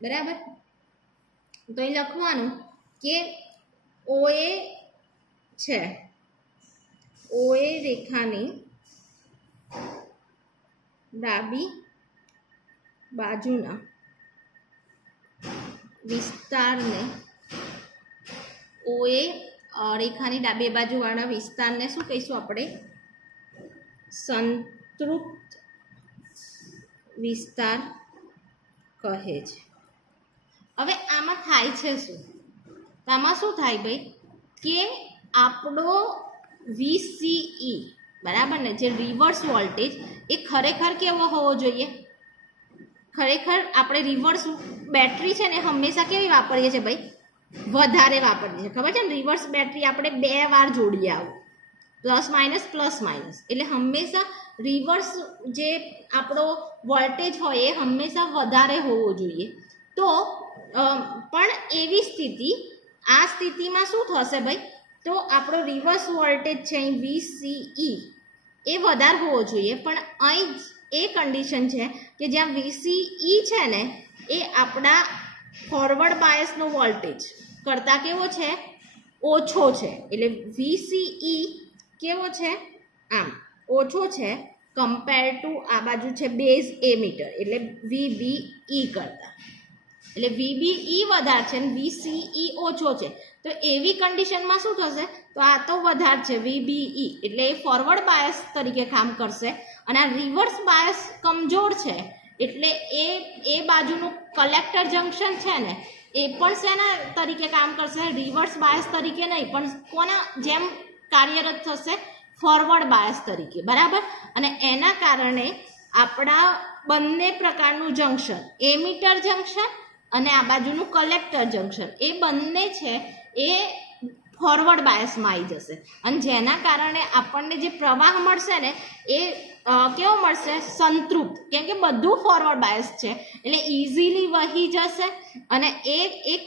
બરાબર. તો અહીં લખવાનું કે ઓએ છે, ઓએ રેખાની ડાબી બાજુના વિસ્તારને, ઓએ રેખાની ડાબી બાજુવાળા વિસ્તારને શું કહીશું આપણે, સંતૃપ્ત વિસ્તાર કહે છે. હવે આમાં થાય છે શું, આમાં શું થાય ભાઈ કે આપણો વીસીઈ બરાબર ને, જે રિવર્સ વોલ્ટેજ એ ખરેખર કેવો હોવો જોઈએ. ખરેખર આપણે રિવર્સ બેટરી છે ને હંમેશા કેવી વાપરીએ છીએ ભાઈ, વધારે વાપરીએ છીએ. ખબર છે ને, રિવર્સ બેટરી આપણે 2 વાર જોડીએ આવું, પ્લસ માઇનસ. એટલે હંમેશા રિવર્સ જે આપણો વોલ્ટેજ હોય એ હંમેશા વધારે હોવો જોઈએ. તો પણ એવી સ્થિતિ, આ સ્થિતિમાં શું થશે ભાઈ, તો આપણો રિવર્સ વોલ્ટેજ છે અહીં વીસીઈ એ વધારે હોવો જોઈએ. પણ અહીં એ કન્ડિશન છે કે જ્યાં વીસીઈ છે ને એ આપણા ફોરવર્ડ બાયસનો વોલ્ટેજ કરતાં કેવો છે, ઓછો છે. એટલે વીસીઈ કેવો છે, આમ ઓછો છે કમ્પેર ટુ આ બાજુ છે બેઝ એમીટર એટલે VBE કરતા, એટલે VBE વધારે છે અને VCE ઓછો છે. તો એવી કન્ડિશનમાં શું થશે, તો આ તો વધારે છે VBE એટલે એ ફોરવર્ડ બાયસ તરીકે કામ કરશે અને આ રિવર્સ બાયસ કમજોર છે એટલે એ બાજુનું કલેક્ટર જંક્શન છે ને એ પણ શેના તરીકે કામ કરશે, રિવર્સ બાયસ તરીકે નહીં પણ કોના જેમ કાર્યરત થશે, ફોરવર્ડ બાયસ તરીકે, બરાબર. અને એના કારણે આપણા બંને પ્રકારનું જંક્શન, એમીટર જંક્શન અને આ બાજુનું કલેક્ટર જંક્શન, એ બંને છે એ ફોરવર્ડ બાયસમાં આવી જશે અને જેના કારણે આપણને જે પ્રવાહ મળશે ને એ કેવો મળશે, સંતૃપ્ત, કેમ કે બધું ફોરવર્ડ બાયસ છે એટલે ઇઝીલી વહી જશે અને એ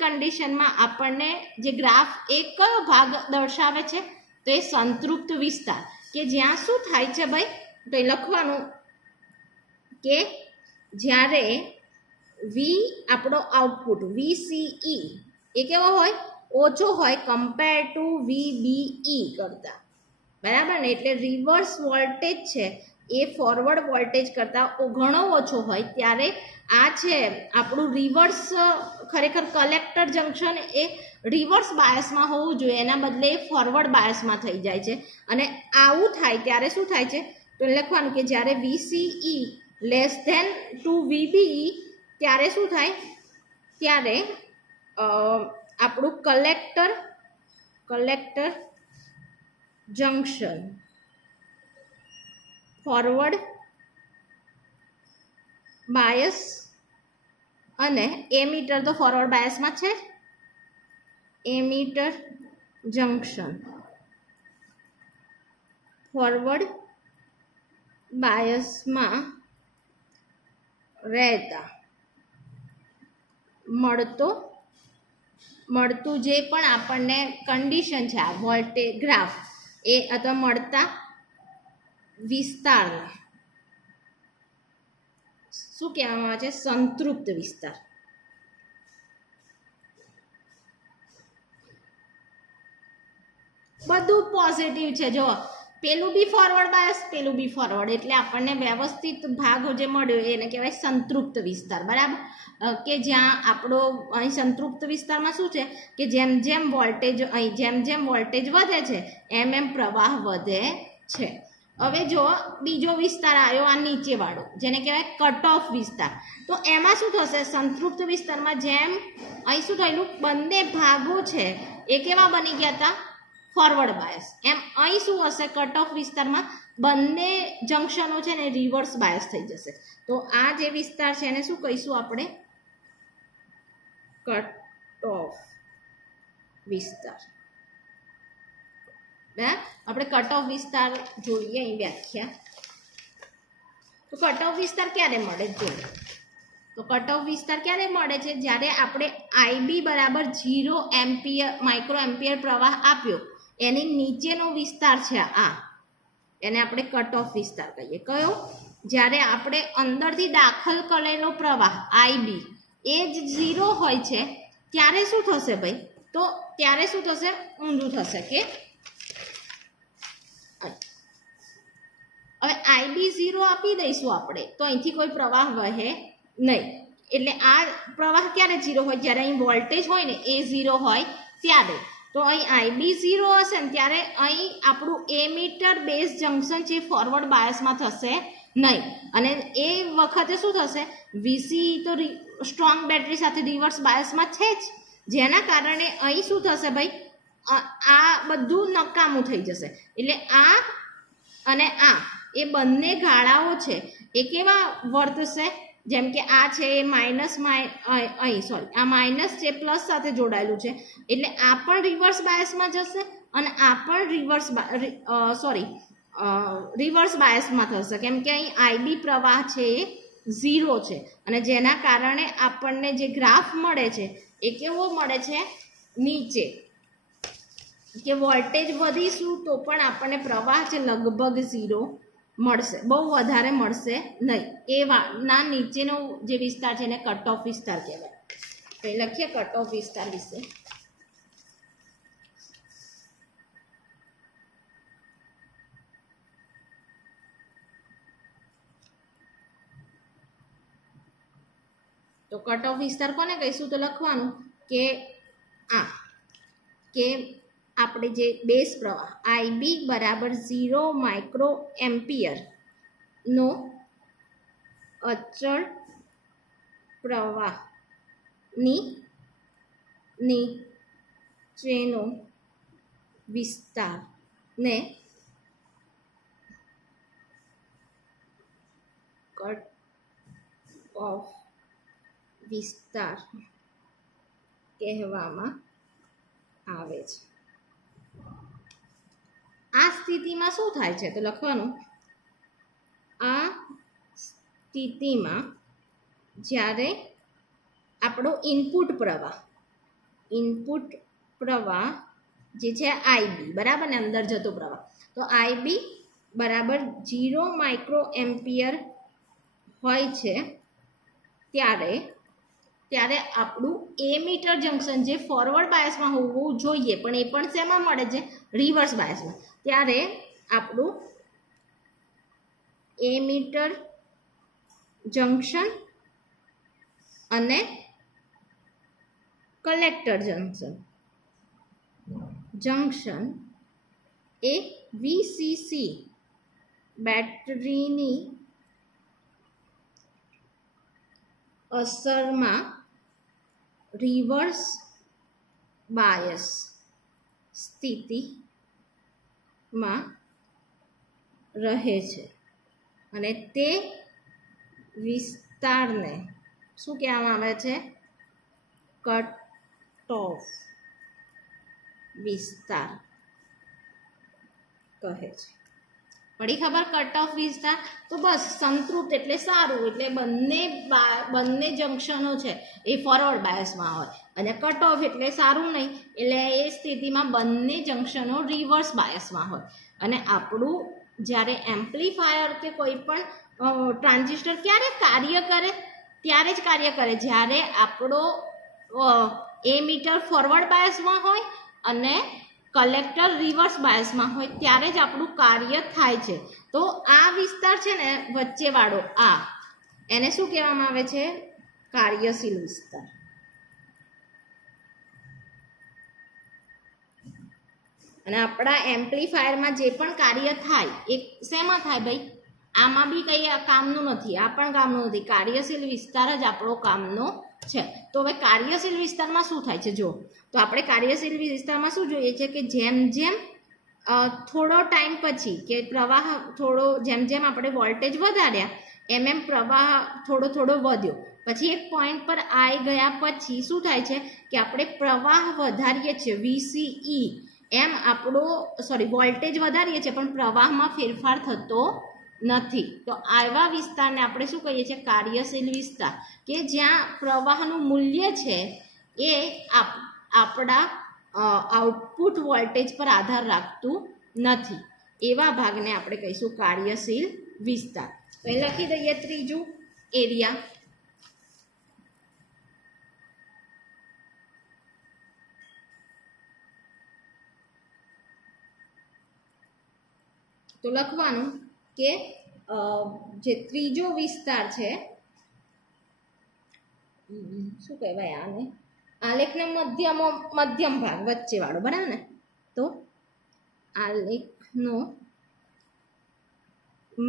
કન્ડિશનમાં આપણને જે ગ્રાફ એ કયો ભાગ દર્શાવે છે, તો એ સંતૃપ્ત વિસ્તાર, કે જ્યાં શું થાય છે ભાઈ, તો એ લખવાનું કે જ્યારે વી આપણો આઉટપુટ VCE એ કેવો હોય, ઓછો હોય કમ્પેર ટુ VBE કરતા, બરાબર ને. એટલે રિવર્સ વોલ્ટેજ છે એ ફોરવર્ડ વોલ્ટેજ કરતાં ઘણો ઓછો હોય ત્યારે આ છે આપણું રિવર્સ, ખરેખર કલેક્ટર જંક્શન એ રિવર્સ બાયસમાં હોવું જોઈએ, એના બદલે એ ફોરવર્ડ બાયસમાં થઈ જાય છે. અને આવું થાય ત્યારે શું થાય છે, તો લખવાનું કે જ્યારે VCE less than to VBE ત્યારે શું થાય, ત્યારે આપણું કલેક્ટર જંક્શન ફોરવર્ડ બાયસ અને એમીટર તો ફોરવર્ડ બાયસમાં છે, એમીટર જંક્શન ફોરવર્ડ બાયસમાં રહેતા મળતું જે પણ આપણને કન્ડિશન છે આ વોલ્ટેજ ગ્રાફ એ અથવા મળતા વિસ્તારને શું કહેવામાં આવે છે, સંતૃપ્ત વિસ્તાર. બધું પોઝિટિવ છે, જો પેલું બી ફોરવર્ડ બાયસ, પેલું બી ફોરવર્ડ, એટલે આપણને વ્યવસ્થિત ભાગ જે મળ્યો એને કહેવાય સંતૃપ્ત વિસ્તાર, બરાબર. કે જ્યાં આપણો અહીં સંતૃપ્ત વિસ્તારમાં શું છે કે જેમ જેમ વોલ્ટેજ વધે છે એમ પ્રવાહ વધે છે. હવે જો બીજો વિસ્તાર આવ્યો આ નીચેવાળો જેને કહેવાય કટ ઓફ વિસ્તાર, તો એમાં શું થશે, સંતૃપ્ત વિસ્તારમાં જેમ અહીં શું થયેલું, બંને ભાગો છે એ કેવા બની ગયા હતા, ફોરવર્ડ બાયસ, એમ અહીં શું હશે, કટ ઓફ વિસ્તારમાં બંને જંક્શનો છે ને રિવર્સ બાયસ થઈ જશે. તો આ જે વિસ્તાર છે એને શું કહીશું આપણે, કટ ઓફ વિસ્તાર. આપણે કટ ઓફ વિસ્તાર જોઈએ અહીં વ્યાખ્યા. તો કટ ઓફ વિસ્તાર ક્યારે મળે, જોઈએ તો કટ ઓફ વિસ્તાર ક્યારે મળે છે, જ્યારે આપણે IB બરાબર 0 એમ્પિયર માઇક્રો એમ્પિયર પ્રવાહ આપ્યો એની નીચેનો વિસ્તાર છે આ, એને આપણે કટ ઓફ વિસ્તાર કહીએ. કયો, જ્યારે આપણે અંદરથી દાખલ કરેલો પ્રવાહ IB એ જ 0 હોય છે ત્યારે શું થશે ભાઈ, તો ત્યારે શું થશે, ઊંધું થશે કે હવે IB 0 આપી દઈશું આપણે તો અહીંથી કોઈ પ્રવાહ વહે નહીં. એટલે આ પ્રવાહ ક્યારે 0 હોય, જ્યારે અહીં વોલ્ટેજ હોય ને એ 0 હોય ત્યારે. તો અહીં IB 0 હશે ને ત્યારે અહીં આપણું એમીટર બેઝ જંક્શન છે ફોરવર્ડ બાયસમાં થશે નહીં અને એ વખતે શું થશે, VCE તો સ્ટ્રોંગ બેટરી સાથે રિવર્સ બાયસમાં છે જ, જેના કારણે અહીં શું થશે ભાઈ, આ બધું નકામું થઈ જશે. એટલે આ અને આ એ બંને ગાળાઓ છે એ કેવા વર્તશે, જેમ કે આ છે એ આ માઇનસ છે પ્લસ સાથે જોડાયેલું છે એટલે આ પણ રિવર્સ બાયસમાં જશે અને આ પણ રિવર્સ બાયસમાં થશે, કેમ કે અહીં IB પ્રવાહ છે એ 0 છે અને જેના કારણે આપણને જે ગ્રાફ મળે છે એ કેવો મળે છે, નીચે કે વોલ્ટેજ વધીશું તો પણ આપણને પ્રવાહ છે લગભગ 0 મળશે, બહુ વધારે મળશે નહીં. એ ના નીચેનો જે વિસ્તાર છે એને કટ ઓફ વિસ્તાર કહેવાય. તો લખીએ કટ ઓફ વિસ્તાર વિશે. તો કટ ઓફ વિસ્તાર કોને કહીશું? તો લખવાનું કે આ કે આપણે જે બેઝ પ્રવાહ IB બરાબર 0 માઇક્રો એમ્પિયરનો અચળ પ્રવાહની નીચેનો વિસ્તારને કટ ઓફ વિસ્તાર કહેવામાં આવે છે. આ સ્થિતિમાં શું થાય છે? તો લખવાનું આ સ્થિતિમાં જ્યારે આપણો ઇનપુટ પ્રવાહ જે છે IB બરાબર ને, અંદર જતો પ્રવાહ, તો IB બરાબર 0 માઇક્રો એમ્પિયર હોય છે ત્યારે આપણું એમીટર જંકશન જે ફોરવર્ડ બાયસમાં હોવું જોઈએ પણ એ પણ શેમાં મળે છે? રિવર્સ બાયસમાં. ત્યારે આપણું એમીટર જંકશન અને કલેક્ટર જંકશન એ VCC બેટરીની અસરમાં રિવર્સ બાયસ સ્થિતિમાં રહે છે અને તે વિસ્તારને શું કહેવામાં આવે છે? કટ ઓફ વિસ્તાર કહે છે. પડી ખબર? કટ ઓફ વિસ્તાર. તો બસ સંતૃપ્ત એટલે સારું, એટલે બંને જંકશનો છે એ ફોરવર્ડ બાયસમાં હોય અને કટ ઓફ એટલે સારું નહીં, એટલે એ સ્થિતિમાં બંને જંકશનો રિવર્સ બાયસમાં હોય. અને આપણું જ્યારે એમ્પ્લીફાયર કે કોઈ પણ ટ્રાન્ઝિસ્ટર ક્યારે કાર્ય કરે? ત્યારે જ કાર્ય કરે જ્યારે આપણો એમીટર ફોરવર્ડ બાયસમાં હોય અને કલેક્ટર રિવર્સ બાયસમાં હોય, ત્યારે જ આપણું કાર્ય થાય છે. તો આ વિસ્તાર છે ને વચ્ચેવાળો, આ એને શું કહેવામાં આવે છે? કાર્યશીલ વિસ્તાર. અને આપણા એમ્પ્લીફાયરમાં જે પણ કાર્ય થાય એ શેમાં થાય ભાઈ? આમાં બી કંઈ કામનું નથી, આ પણ કામનું નથી. કાર્યશીલ વિસ્તાર જ આપણો કામનો છે. તો હવે કાર્યશીલ વિસ્તારમાં શું થાય છે? જો તો આપણે કાર્યશીલ વિસ્તારમાં શું જોઈએ છે કે જેમ જેમ થોડો ટાઈમ પછી કે પ્રવાહ થોડો જેમ આપણે વોલ્ટેજ વધાર્યા એમ પ્રવાહ થોડો વધ્યો, પછી એક પોઈન્ટ પર આવી ગયા પછી શું થાય છે કે આપણે પ્રવાહ વધારીએ છીએ VCE એમ વોલ્ટેજ વધારીએ છીએ પણ પ્રવાહમાં ફેરફાર થતો નથી. તો આવા વિસ્તારને આપણે શું કહીએ છીએ? કાર્યશીલ વિસ્તાર. કે જ્યાં પ્રવાહનું મૂલ્ય છે એ આપણા આઉટપુટ વોલ્ટેજ પર આધાર રાખતું નથી. એવા ભાગને આપણે કહીશું કાર્યશીલ વિસ્તાર. તો એ લખી દઈએ ત્રીજું એરિયા. તો લખવાનું કે જે ત્રીજો વિસ્તાર છે, શું કહેવાય આને? આલેખનો મધ્યમ ભાગ વચ્ચેવાળો, બરાબર ને? તો આલેખનો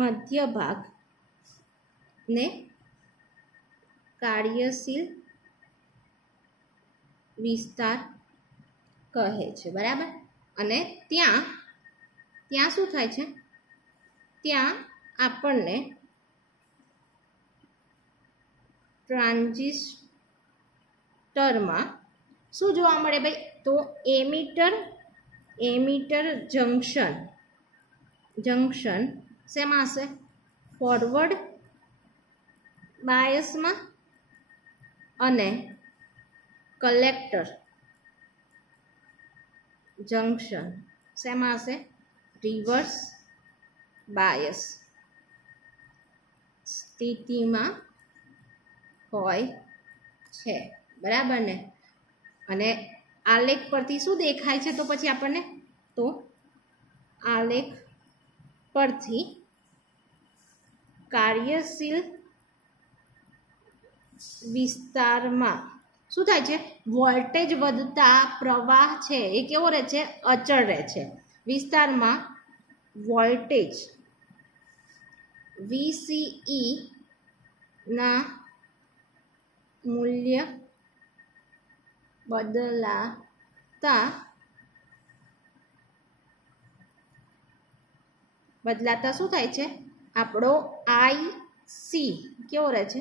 મધ્ય ભાગ ને કાર્યશીલ વિસ્તાર કહે છે, બરાબર? અને ત્યાં શું થાય છે? ત્યાં આપણને ટ્રાન્ઝિસ્ટરમાં શું જોવા મળે ભાઈ? તો એમીટર જંકશન શેમાં હશે? ફોરવર્ડ બાયસમાં અને કલેક્ટર જંકશન શેમાં હશે? રિવર્સ બાયસ સ્થિતિમાં હોય છે, બરાબર ને? અને આલેખ પરથી શું દેખાય છે? તો પછી આપણને તો આલેખ પરથી કાર્યશીલ વિસ્તારમાં શું થાય છે? વોલ્ટેજ વધતા પ્રવાહ છે એ કેવો રહે છે? અચળ રહે છે. વિસ્તારમાં વોલ્ટેજ VCE ના મૂલ્ય બદલાતા શું થાય છે? આપણો IC કેવો રહે છે?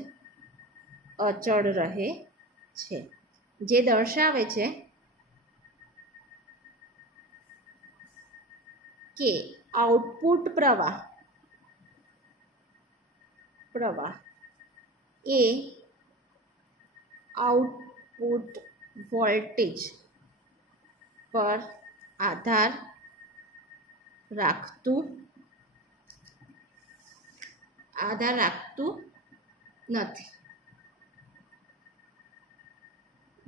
અચળ રહે છે. જે દર્શાવે છે કે આઉટપુટ પ્રવાહ એ આઉટપુટ વોલ્ટેજ પર આધાર રાખતું નથી.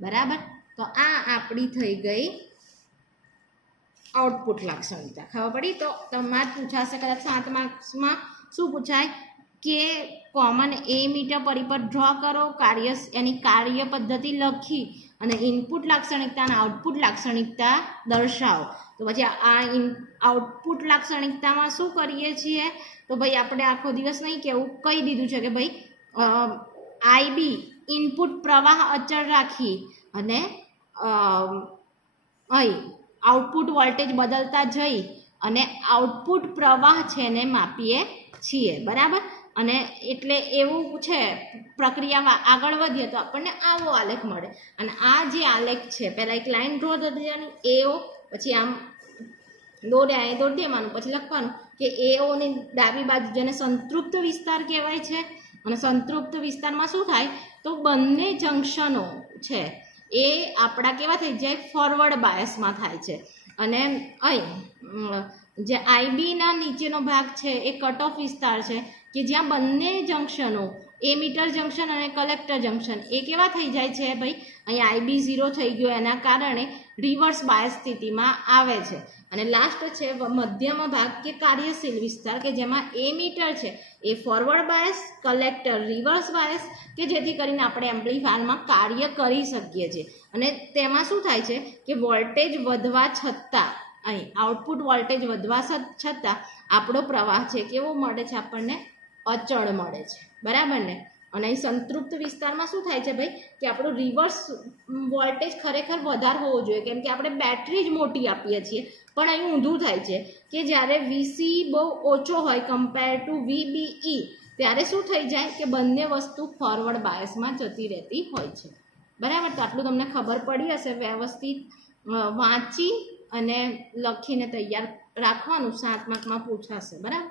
બરાબર. તો આ આપણી થઈ ગઈ આઉટપુટ લાક્ષણિકતા. ખબર પડી? તો તમારે પૂછાશે કદાચ 7 માર્ક્સમાં શું પૂછાય કે કોમન એમીટર પરિપથ ડ્રો કરો, એની કાર્ય પદ્ધતિ લખી અને ઇનપુટ લાક્ષણિકતા અને આઉટપુટ લાક્ષણિકતા દર્શાવો. તો પછી આ આઉટપુટ લાક્ષણિકતામાં શું કરીએ છીએ? તો ભાઈ આપણે આખો દિવસ નહીં કેવું, કહી દીધું છે કે ભાઈ IB ઇનપુટ પ્રવાહ અચળ રાખી અને અહીં આઉટપુટ વોલ્ટેજ બદલતા જઈ અને આઉટપુટ પ્રવાહ છે એને માપીએ છીએ. બરાબર. અને એટલે એવું છે પ્રક્રિયામાં આગળ વધીએ તો આપણને આવો આલેખ મળે. અને આ જે આલેખ છે પહેલાં એક લાઈન ડ્રો કરી દેવાની AO, પછી આમ દોડ્યા દેવાનું, પછી લખવાનું કે AOની ડાબી બાજુ જેને સંતૃપ્ત વિસ્તાર કહેવાય છે. અને સંતૃપ્ત વિસ્તારમાં શું થાય? તો બંને જંક્શનો છે એ આપણા કેવા થઈ જાય? ફોરવર્ડ બાયસમાં થાય છે. અને અહીં જે IBના નીચેનો ભાગ છે એ કટ ઓફ વિસ્તાર છે કે જ્યાં બંને જંક્શનો એમીટર જંક્શન અને કલેક્ટર જંક્શન એ કેવા થઈ જાય છે? ભાઈ અહીં IB 0 થઈ ગયો, એના કારણે રિવર્સ બાયસ સ્થિતિમાં આવે છે. અને લાસ્ટ છે મધ્યમાં ભાગ કે કાર્યશીલ વિસ્તાર કે જેમાં એમીટર છે એ forward bias, collector reverse bias, કે જેથી કરીને આપણે એમ્પ્લીફાયરમાં કાર્ય કરી શકીએ છીએ. અને તેમાં શું થાય છે કે વોલ્ટેજ વધવા છતાં, અહીં આઉટપુટ વોલ્ટેજ વધવા છતાં આપણો પ્રવાહ છે કેવો મળે છે? આપણને અચળ મળે છે. બરાબર ને? અને અહીં સંતૃપ્ત વિસ્તારમાં શું થાય છે ભાઈ કે આપણું રિવર્સ વોલ્ટેજ ખરેખર વધારે હોવો જોઈએ, કેમ કે આપણે બેટરી જ મોટી આપીએ છીએ. પણ અહીં ઊંધું થાય છે કે જ્યારે VC બહુ ઓછો હોય કમ્પેર ટુ VBE, ત્યારે શું થઈ જાય કે બંને વસ્તુ ફોરવર્ડ બાયસમાં જતી રહેતી હોય છે. બરાબર. તો આટલું તમને ખબર પડી હશે. વ્યવસ્થિત વાંચી અને લખીને તૈયાર રાખવાનું, 7 માર્કમાં પૂછાશે. બરાબર.